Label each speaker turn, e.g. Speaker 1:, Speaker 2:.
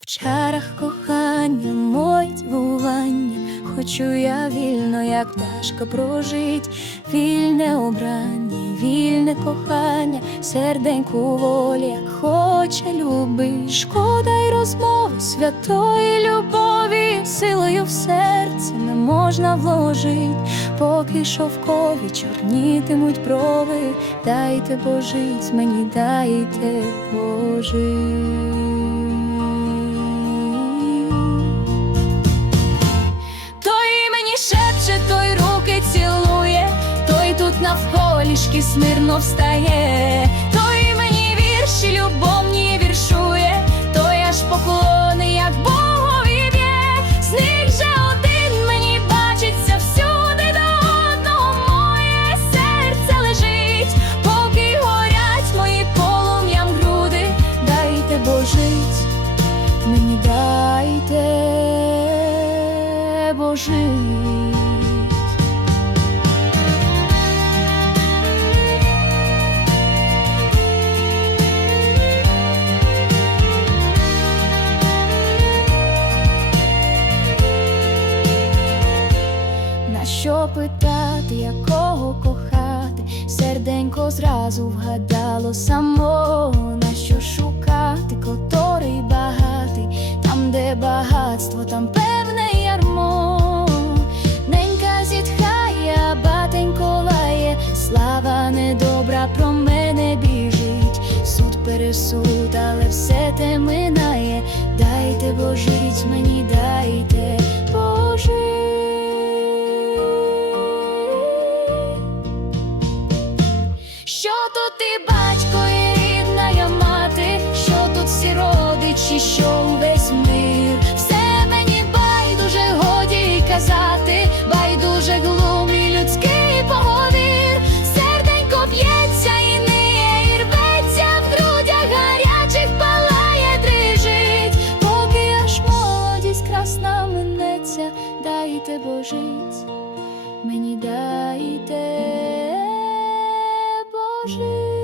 Speaker 1: В чарах кохання, мої дивування, хочу я вільно, як пташка прожить, вільне обрання, вільне кохання, серденьку волі, як хоче любить, шкода й розмови, святої любові, силою в серце не можна вложить, поки шовкові чорнітимуть брови, дайте пожить, мені дайте пожить. Навколішки смирно встає, той мені вірші любовні віршує, той аж поклони, як Богові б'є, з них же один мені бачиться всюди до одного моє серце лежить, поки горять мої полум'ям груди, дайте божить, мені дайте божить. Що питати, якого кохати, серденько зразу вгадало само, на що шукати, котрий багатий, там, де багатство, там певне ярмо. Ненька зітхає, а батенько лає, слава недобра про мене біжить, суд пересуд, але все те минає, дайте божить мені, дайте дайте божить, мені дайте. Боже.